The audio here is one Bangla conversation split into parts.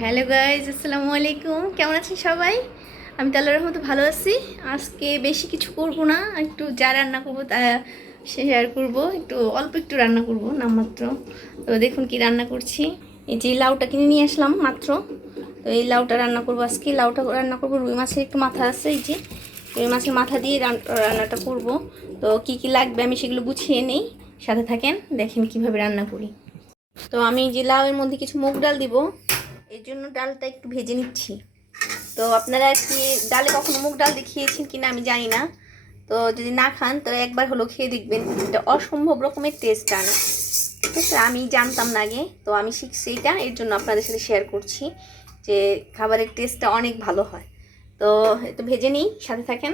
হ্যালো গাইজ আসসালামু আলাইকুম। কেমন আছেন সবাই? আমি তাহলে মতো ভালো আছি। আজকে বেশি কিছু করব না, একটু যা রান্না করব তা শেয়ার করব। একটু অল্প একটু রান্না করব নামমাত্র তো দেখুন কি রান্না করছি। এই যে লাউটা কিনে নিয়ে আসলাম মাত্র। তো এই লাউটা রান্না করব আজকে। লাউটা রান্না করব রুই মাছের একটু মাথা আছে, এই যে। রুই মাছের মাথা দিয়ে রান- রান্নাটা করব। তো কি কি লাগবে আমি সেগুলো গুছিয়ে নেই। সাথে থাকেন, দেখেন কীভাবে রান্না করি। তো আমি যে লাউয়ের মধ্যে কিছু মুগ ডাল দিব এর জন্য ডালটা একটু ভেজে নিচ্ছি। তো আপনারা কি ডালে কখনো মুগ ডাল দিয়ে খেয়েছেন কিনা আমি জানি না। তো যদি না খান, তো একবার হলো খেয়ে দেখবেন এটা অসম্ভব রকমের টেস্ট আনে ঠিক আছে, আমি জানতাম না আগে, তো আমি শিখছি এটা এর জন্য আপনাদের সাথে শেয়ার করছি যে খাবারের টেস্টটা অনেক ভালো হয়। তো একটু ভেজে নিই, সাথে থাকেন।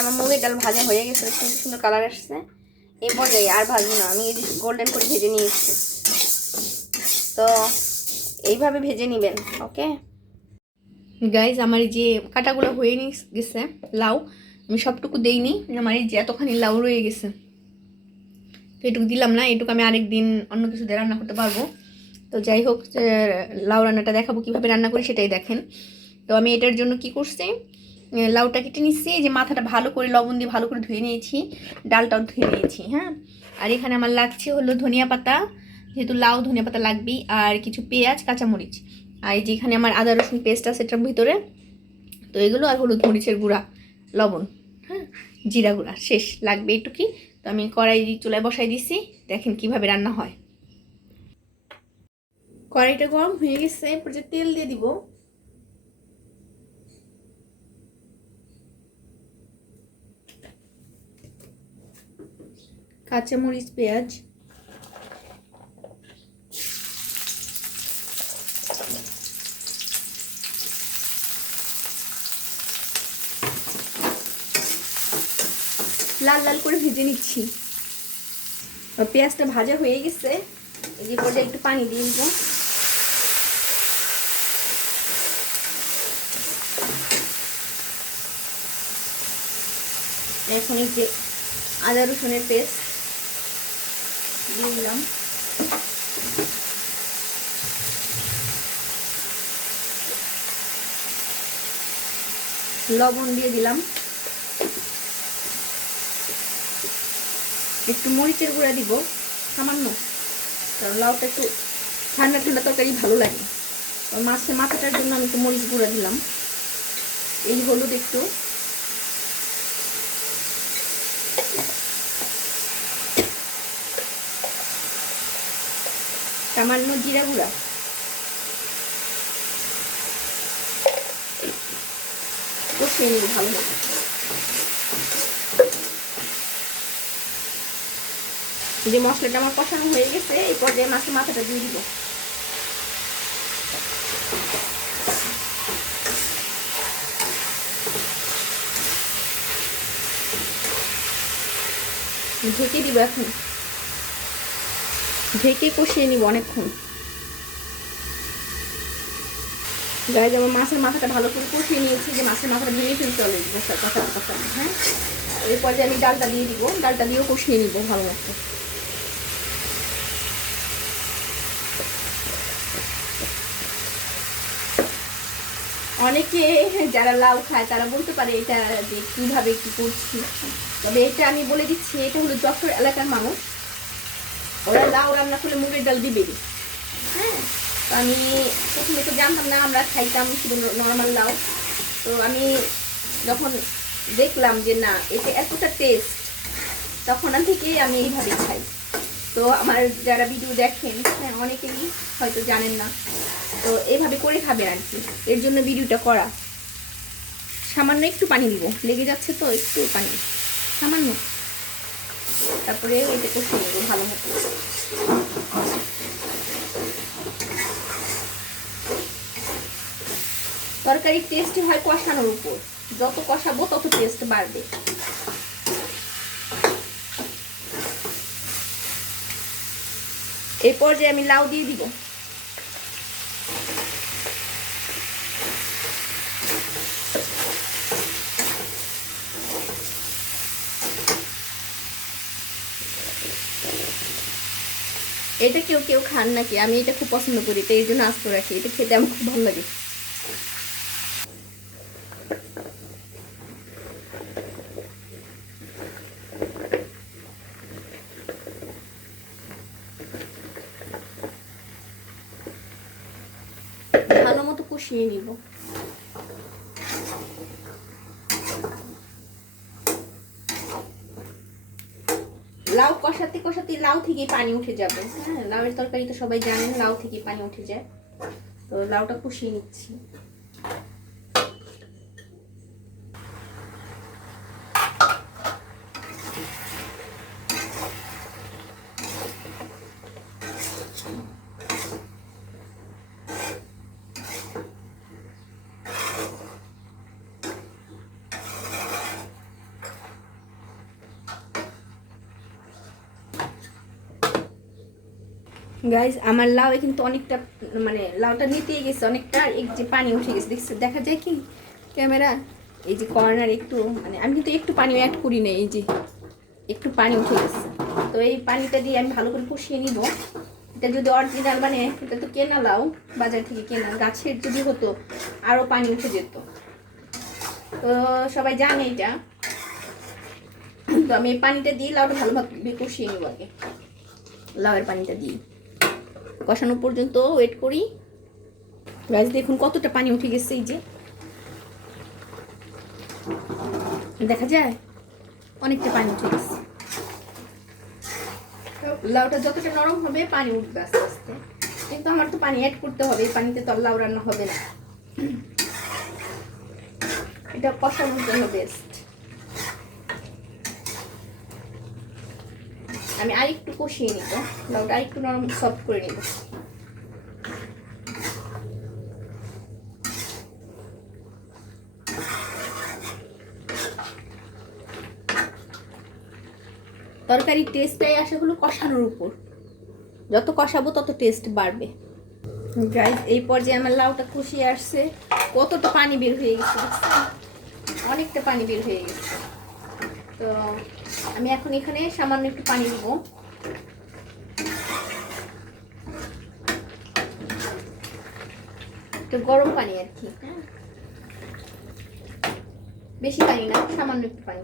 আমার মুগের ডাল ভাজা হয়ে গেছে সুন্দর সুন্দর কালার আসছে। এই পর্যায়ে আর ভাজবো না। আমি গোল্ডেন করে ভেজে নিয়েছি। তো এইভাবে ভেজে নেবেন ওকে গাইজ আমার যে কাটাগুলো হয়ে নি গেছে, লাউ। আমি সবটুকু দেইনি, আমার এই যে এতখানি লাউ রয়ে গেছে। তো এটুকু দিলাম না, এটুকু আমি আরেক দিন অন্য কিছু দিয়ে রান্না করতে পারব। তো যাই হোক লাউ রান্নাটা দেখাবো, কীভাবে রান্না করি সেটাই দেখেন। তো আমি এটার জন্য কি করছি লাউটা কেটে নিচ্ছি যে মাথাটা ভালো করে লবণ দিয়ে ভালো করে ধুয়ে নিয়েছি, ডালটাও ধুয়ে নিয়েছি হ্যাঁ? আর এখানে আমার লাগছে হলো ধনিয়া পাতা, যেহেতু লাউ, ধনিয়া পাতা লাগবেই, আর কিছু পেঁয়াজ, কাঁচামরিচ। আর এই যে এখানে আমার আদা, রসুন পেস্ট আছে এটার ভিতরে, তো এগুলো আর হলুদ মরিচের গুঁড়া, লবণ হ্যাঁ? জিরা গুঁড়া, শেষ, লাগবে একটু কি? তো আমি কড়াই চুলায় বসাই দিছি, দেখেন কীভাবে রান্না হয়। কড়াইটা গরম হয়ে গেছে, এরপর যে তেল দিয়ে দিব কাঁচামরিচ, পেঁয়াজ। লাল লাল করে ভেজে নিচ্ছি। পেঁয়াজটা ভাজা হয়ে গেছে। এই যে একটু পানি দিয়ে দিব এখন এই যে আদা রসুনের পেস্ট। দিলাম। লবণ দিয়ে দিলাম। একটু মরিচের গুঁড়া দিব, সামান্য। কারণ লাউটা একটু ঠান্ডা ঠান্ডা তরকারি ভালো লাগে। মাছের মাথাটার জন্য আমি একটু মরিচ গুঁড়া দিলাম। এই হলুদ একটু। সামান্য জিরা গুঁড়া। কষিয়ে নিব ভালো যে মশলাটা আমার কষানো হয়ে গেছে, এই পর্যায়ে মাছের মাথাটা দিয়ে দিব। ঢেকে দিব এখন। ঢেকে কষিয়ে নিব অনেকক্ষণ। গায়ে যেমন মাছের মাথাটা ভালো করে কষিয়ে নিয়েছি যে মাছের মাথাটা ভেঙে ফেলতে হবে। কষা কষা হ্যাঁ? এরপর যে আমি ডালটা দিয়ে দিব, ডালটা দিয়েও কষিয়ে নিব ভালো মতো। অনেকে যারা লাউ খায়, তারা বলতে পারে এটা যে কীভাবে কী করছি। তবে এটা আমি বলে দিচ্ছি, এটা হলো যশোর এলাকার মানুষ। ওরা লাউ রান্না করলে মুগের ডাল দিবে হ্যাঁ। তো আমি প্রথমে তো জানতাম না আমরা খাইতাম শুধু নর্মাল লাউ। তো আমি যখন দেখলাম যে না এতে এতটা টেস্ট তখন থেকেই আমি এইভাবে খাই। তো আমার যারা ভিডিও দেখেন হ্যাঁ অনেকেরই হয়তো জানেন না। তো এইভাবে করে খাবেন আর কি। এর জন্য ভিডিওটা করা। সামান্য একটু পানি দিব। লেগে যাচ্ছে তো একটু পানি। সামান্য। তারপরে ওইটাকে কষিয়ে ভালো মতো তরকারির টেস্ট হয় কষানোর উপর। যত কষাবো তত টেস্ট বাড়বে। এই পর্যায়ে আমি লাউ দিয়ে দিব। এটা কেউ কেউ খান নাকি? আমি এটা খুব পছন্দ করি, তো এই জন্য আস্ত রাখি। এটা খেতে আমার খুব ভালো লাগে। ভালো মতো কষিয়ে নিব। লাউ কষাতে কষাতে লাউ থেকে পানি উঠে যাবে। হ্যাঁ লাউয়ের তরকারি তো সবাই জানেন, লাউ থেকে পানি উঠে যায়। তো লাউটা কষিয়ে নিচ্ছি। গাইজ আমার লাউ কিন্তু অনেকটা মানে লাউটা নিতেই গেছে, অনেকটা এক যে পানি উঠে গেছে, দেখছে? দেখা যায় কি? ক্যামেরা, এই যে কর্নার একটু মানে আমি কিন্তু একটু পানি অ্যাড করি না এই যে একটু পানি উঠে গেছে। তো এই পানিটা দিয়ে আমি ভালো করে কষিয়ে নিব। এটা যদি অরিজিনাল মানে এটা তো কেনা লাউ, বাজার থেকে কেনা, গাছের যদি হতো আরও পানি উঠে যেত। তো সবাই জানে এটা। তো আমি এই পানিটা দিয়ে লাউটা ভালোভাবে কষিয়ে নেব আগে। লাউয়ের পানিটা দিই কষানো পর্যন্ত ওয়েট করি। গাছ দেখুন কতটা পানি উঠে গেছে এই যে। দেখা যায়? অনেকটা পানি উঠে গেছে। লাউটা যতটা নরম হবে, পানি উঠবে আস্তে আস্তে। কিন্তু আমার তো পানি অ্যাড করতে হবে পানিতে তো লাউ রান্না হবে না। এটা কষানোর জন্য বেস্ট আমি আরেকটু কষিয়ে নিব। লাউটা আরেকটু নরম সফট করে নিব। তরকারির টেস্টটাই আসে হলো কষানোর উপর। যত কষাবো তত টেস্ট বাড়বে। গাইজ এই পর্যায়ে আমার লাউটা কষিয়ে আসছে। কতটা পানি বের হয়ে গেছে অনেকটা পানি বের হয়ে গেছে। তো আমি এখন এখানে সামান্য একটু পানি দিব। গরম পানি আর কি। বেশি পানি না, সামান্য একটু পানি।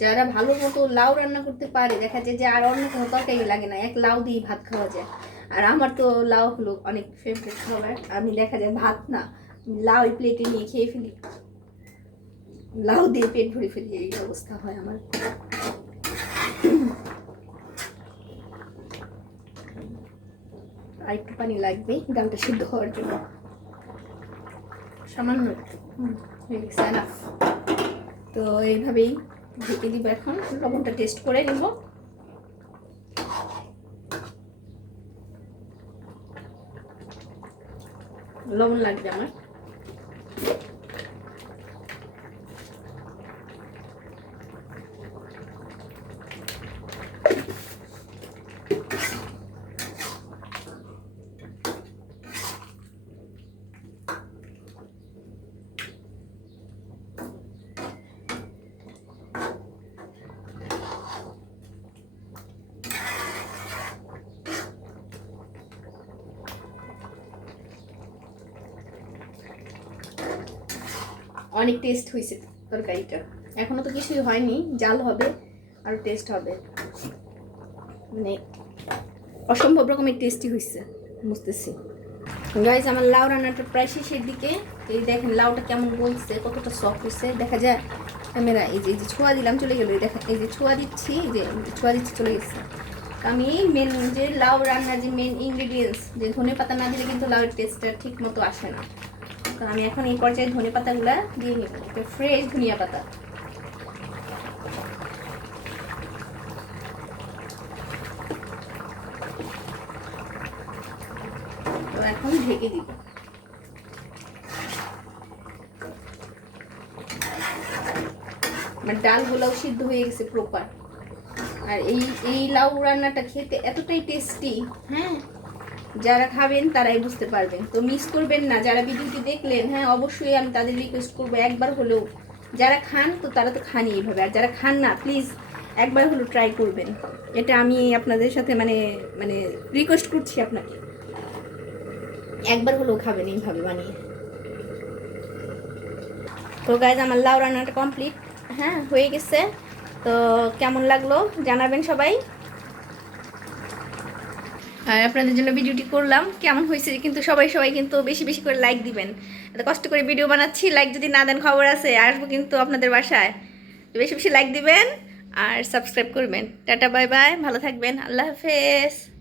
যারা ভালো মতো লাউ রান্না করতে পারে, দেখা যায় যে আর অন্য কোনো তরকারি লাগে না, এক লাউ দিয়ে ভাত খাওয়া যায়। আর আমার তো লাউ হলো অনেক ফেভারিট খাবার আমি দেখা যায় ভাত না। লাউ প্লেটে নিয়ে খেয়ে ফেলি। লাউ দিয়ে পেট ভরে ফেলি, এই অবস্থা হয় আমার। আর একটু পানি লাগবে ডালটা সিদ্ধ হওয়ার জন্য। সামান্য তো এইভাবেই ঢেকে দিব এখন। লবণটা টেস্ট করে নিব। লবণ লাগবে আমার। Thank you. অনেক টেস্ট হয়েছে তরকারিটা। এখনও তো কিছুই হয়নি, জাল হবে, আর টেস্ট হবে। মানে অসম্ভব রকমের টেস্টি হয়েছে, বুঝতেছি। গাইজ আমার লাউ রান্নাটা প্রায় শেষের দিকে। এই দেখেন লাউটা কেমন বলছে কতটা সফট হয়েছে। দেখা যায় ক্যামেরা এই যে এই যে ছোঁয়া দিলাম, চলে গেলো। দেখেন এই যে ছোঁয়া দিচ্ছি, এই যে ছোঁয়া দিচ্ছি, চলে গেছে। আমি মেন যে লাউ রান্নার যে মেন ইনগ্রেডিয়েন্টস যে ধনে পাতা না দিলে কিন্তু লাউয়ের টেস্টটা ঠিক মতো আসে না। তো আমি এখন এই পর্যায়ে ধনে পাতাগুলা দিয়ে নেব। ফ্রেশ ধনিয়া পাতা। তো এখন ঢেকে দিব। আমার ডালগুলোও সিদ্ধ হয়ে গেছে প্রপার আর এই এই লাউ রান্নাটা খেতে এতটাই টেস্টি হ্যাঁ। যারা খাবেন তারাই বুঝতে পারবেন। তো মিস করবেন না। যারা ভিডিওটি দেখলেন হ্যাঁ অবশ্যই আমি তাদের রিকোয়েস্ট করব একবার হলেও। যারা খান, তো তারা তো খানই এইভাবে আর যারা খান না প্লিজ একবার হলো ট্রাই করবেন। এটা আমি আপনাদের সাথে মানে মানে রিকোয়েস্ট করছি আপনাকে। একবার হলেও খাবেন এইভাবে বানিয়ে। তো গাইজ আমার লাউ রান্নাটা কমপ্লিট হ্যাঁ হয়ে গেছে। তো কেমন লাগল? জানাবেন সবাই। আপনাদের জন্য ভিডিওটি করলাম। কেমন হয়েছে কিন্তু সবাই সবাই কিন্তু বেশি বেশি করে লাইক দিবেন। এত কষ্ট করে ভিডিও বানাচ্ছি লাইক যদি না দেন খবর আছে, আসব কিন্তু আপনাদের বাসায়। বেশি বেশি লাইক দিবেন আর সাবস্ক্রাইব করবেন। টাটা বাই বাই ভালো থাকবেন। আল্লাহ হাফেজ।